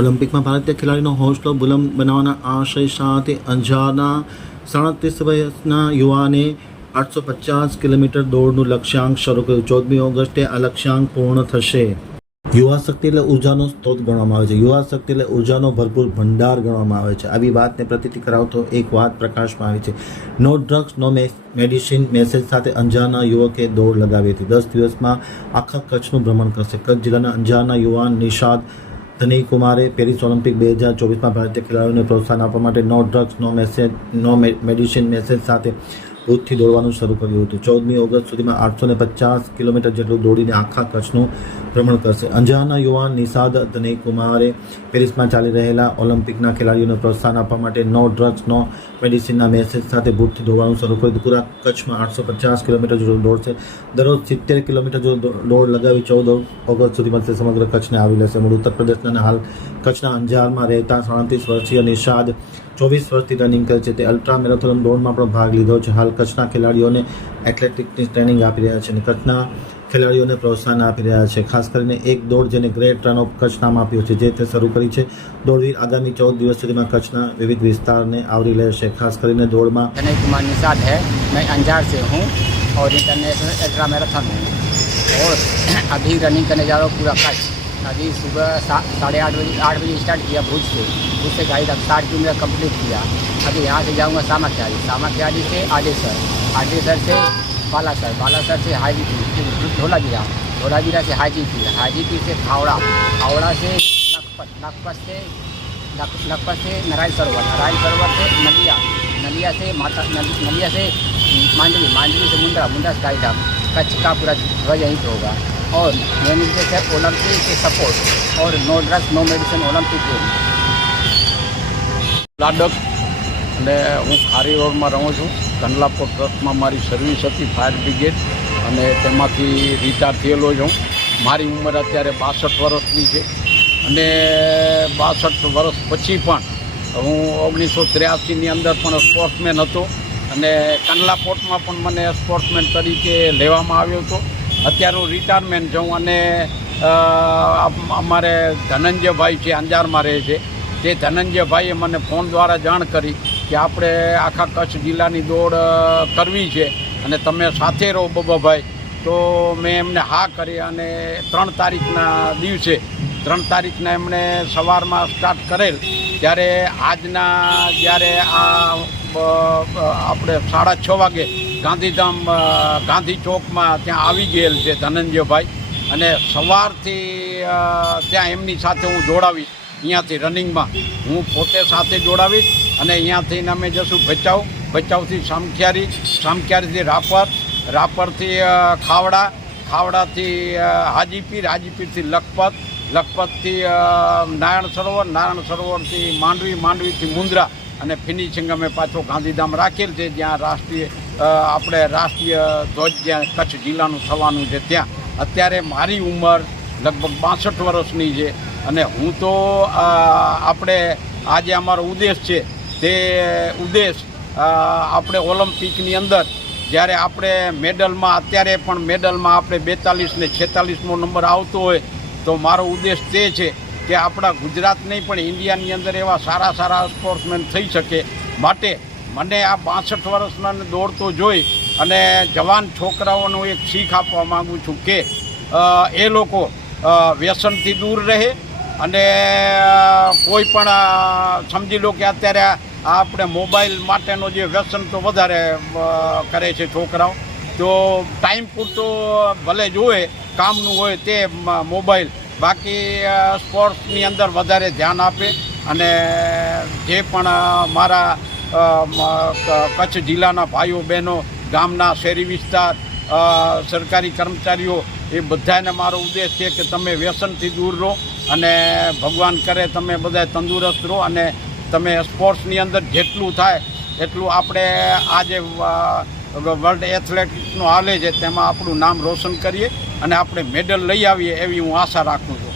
ઓલિમ્પિકમાં ભારતીય ખેલાડીનો હોંસલો બુલંદ બનાવવાના આશય સાથે અંજારના સાડત્રીસ વર્ષના યુવાને આઠસો પચાસ કિલોમીટર દોડનું લક્ષ્યાંક શરૂ કર્યું. ચૌદમી ઓગસ્ટે આ લક્ષ્યાંક પૂર્ણ થશે. યુવા શક્તિ એટલે ઉર્જાનો સ્ત્રોત ગણવામાં આવે છે. યુવા શક્તિ એટલે ઉર્જાનો ભરપૂર ભંડાર ગણવામાં આવે છે. આવી વાતને પ્રતીતિ કરાવતો એક વાત પ્રકાશમાં આવી છે. No drugs no medicine message સાથે અંજારના યુવકે દોડ લગાવી હતી. દસ દિવસમાં આખા કચ્છનું ભ્રમણ કરશે. કચ્છ જિલ્લાના અંજારના યુવાન નિષાદ ધનય કુમારે પેરિસ ઓલિમ્પિક બે હજાર ચોવીસમાં ભારતીય ખેલાડીઓને પ્રોત્સાહન આપવા માટે no drugs, no message, no medicine message સાથે ભૂતથી દોડવાનું શરૂ કર્યું હતું. ચૌદમી ઓગસ્ટ સુધીમાં આઠસો ને પચાસ કિલોમીટર જેટલું દોડીને આખા કચ્છનું ભ્રમણ કરશે. અંજારના યુવાન નિષાદ ધનય કુમારે પેરિસમાં ચાલી રહેલા ઓલિમ્પિકના ખેલાડીઓને પ્રોત્સાહન આપવા માટે નો ડ્રગ્સ, નો મેડિસિનના મેસેજ સાથે ભૂતથી દોડવાનું શરૂ કર્યું પૂરા કચ્છમાં આઠસો પચાસ કિલોમીટર જેટલું દોડશે. દરરોજ સિત્તેર કિલોમીટર જેટલું દોડ લગાવી ચૌદ ઓગસ્ટ સુધીમાં તે સમગ્ર કચ્છને આવી લેશે. મૂળ ઉત્તર પ્રદેશના હાલ કચ્છના અંજારમાં રહેતા સાડત્રીસ વર્ષીય નિષાદ ચોવીસ વર્ષથી રનિંગ કરે છે તે અલ્ટ્રા મેરેથોન દોડમાં પણ ભાગ લીધો છે હાલ કચ્છના ખેલાડીઓને એથ્લેટિકની ટ્રેનિંગ આપી રહ્યા છે અને કચ્છના ખેલાડીઓને પ્રોત્સાહન આપી રહ્યા છે ખાસ કરીને એક દોડ જેને ગ્રેટ રન ઓફ કચ્છ નામ આપ્યું છે જે તે શરૂ કરી છે દોડવીર આગામી ચૌદ દિવસ સુધીમાં કચ્છના વિવિધ વિસ્તારને આવરી લેશે ખાસ કરીને દોડમાં तनय कुमार निषाद है मैं अंजार से हूँ और इंटरनेशनल अल्ट्रा मैराथन हूँ और अभी रनिंग करने जा रहा हूँ पूरा कच्छ अभी सुबह सा- साढ़े आठ बजे आठ बजे स्टार्ट किया भुज से। भुज से गाड़ी तक साठ किलोमीटर कंप्लीट किया। अभी यहाँ से जाऊँगा सामाख्यारी। सामाख्यारी से आडेसर आडेसर से बालासर। बालासर से हाजीपुर। धोलाजीरा धोलाजीरा से हाजीपुर। हाजीपुर से खावड़ा खावड़ा से लखपत लखपत से लख- लखपत से नारायण सरोवर। नारायण सरोवर से नलिया। नलिया से माता नलिया से मांडवी। मांडवी से मुंद्रा। मुंद्रा से गाईधाम कच्छ का पूरा ध्वज यहीं पे होगा। और मेन उद्देश्य है ओलंपिक के सपोर्ट और no drugs no medicine Olympic game લાડક અને હું ખારી રોડમાં રહું છું કંડલાપોર ટ્રસ્ટમાં મારી સર્વિસ હતી ફાયર બ્રિગેડ અને તેમાંથી રિટાયર થયેલો છું મારી ઉંમર અત્યારે બાસઠ વર્ષની છે અને બાસઠ વર્ષ પછી પણ હું ઓગણીસો ત્ર્યાસીની અંદર પણ સ્પોર્ટ્સમેન હતો અને કંડલાપોર્ટમાં પણ મને સ્પોર્ટ્સમેન તરીકે લેવામાં આવ્યો હતો અત્યારે હું રિટાયરમેન્ટ છું અને અમારે ધનંજયભાઈ છે, અંજારમાં રહે છે. તે ધનંજયભાઈએ મને ફોન દ્વારા જાણ કરી કે આપણે આખા કચ્છ જિલ્લાની દોડ કરવી છે અને તમે સાથે રહો બબાભાઈ. તો મેં એમને હા કરી અને ત્રણ તારીખના દિવસે, ત્રણ તારીખના એમણે સવારમાં સ્ટાર્ટ કરેલ. ત્યારે આજના, જ્યારે આ આપણે સાડા છ વાગે ગાંધીધામ ગાંધી ચોકમાં ત્યાં આવી ગયેલ છે ધનંજયભાઈ. અને સવારથી ત્યાં એમની સાથે હું જોડાવીશ અહીંયાથી રનિંગમાં. હું પોતે સાથે જોડાવીશ અને અહીંયાથી અમે જશું ભચાઉ. ભચાઉથી સામખિયારી, સામખિયારીથી રાપર, રાપરથી ખાવડા, ખાવડાથી હાજીપીર, હાજીપીરથી લખપત, લખપતથી નારાયણ સરોવર, નારાયણ સરોવરથી માંડવી, માંડવીથી મુંદ્રા. અને ફિનિશિંગ અમે પાછો ગાંધીધામ રાખેલ છે, જ્યાં રાષ્ટ્રીય આપણે રાષ્ટ્રીય ધ્વજ જ્યાં કચ્છ જિલ્લાનું થવાનું છે, ત્યાં. અત્યારે મારી ઉંમર લગભગ બાસઠ વર્ષની છે અને હું તો આપણે, આજે અમારો ઉદ્દેશ છે, તે ઉદ્દેશ આપણે ઓલિમ્પિકની અંદર, જ્યારે આપણે મેડલમાં, અત્યારે પણ મેડલમાં આપણે બેતાલીસ ને છેતાલીસમો નંબર આવતો હોય, તો મારો ઉદ્દેશ તે છે કે આપણા ગુજરાત નહીં, પણ ઇન્ડિયાની અંદર એવા સારા સારા સ્પોર્ટ્સમેન થઈ શકે. માટે મને આ બાસઠ વર્ષના દોડતો જોઈ અને જવાન છોકરાઓનું એક શીખ આપવા માગું છું કે એ લોકો વ્યસનથી દૂર રહે અને કોઈ પણ સમજી લો કે અત્યારે આપણે મોબાઈલ માટેનો જે વ્યસન તો વધારે કરે છે છોકરાઓ, તો ટાઈમ પૂરતો ભલે જોવે, કામનું હોય તે મોબાઈલ બાકી સ્પોર્ટ્સની અંદર વધારે ધ્યાન આપે અને જે પણ મારા કચ્છ જિલ્લાના ભાઈઓ, બહેનો, ગામના શહેરી વિસ્તાર સરકારી કર્મચારીઓ, એ બધાને મારો ઉદ્દેશ છે કે તમે વ્યસનથી દૂર રહો અને ભગવાન કરે તમે બધા તંદુરસ્ત રહો અને તમે સ્પોર્ટ્સની અંદર જેટલું થાય એટલું આપણે આજે વર્લ્ડ એથ્લેટિક્સનું હાલે છે, તેમાં આપણું નામ રોશન કરીએ અને આપણે મેડલ લઈ આવીએ એવી હું આશા રાખું છું.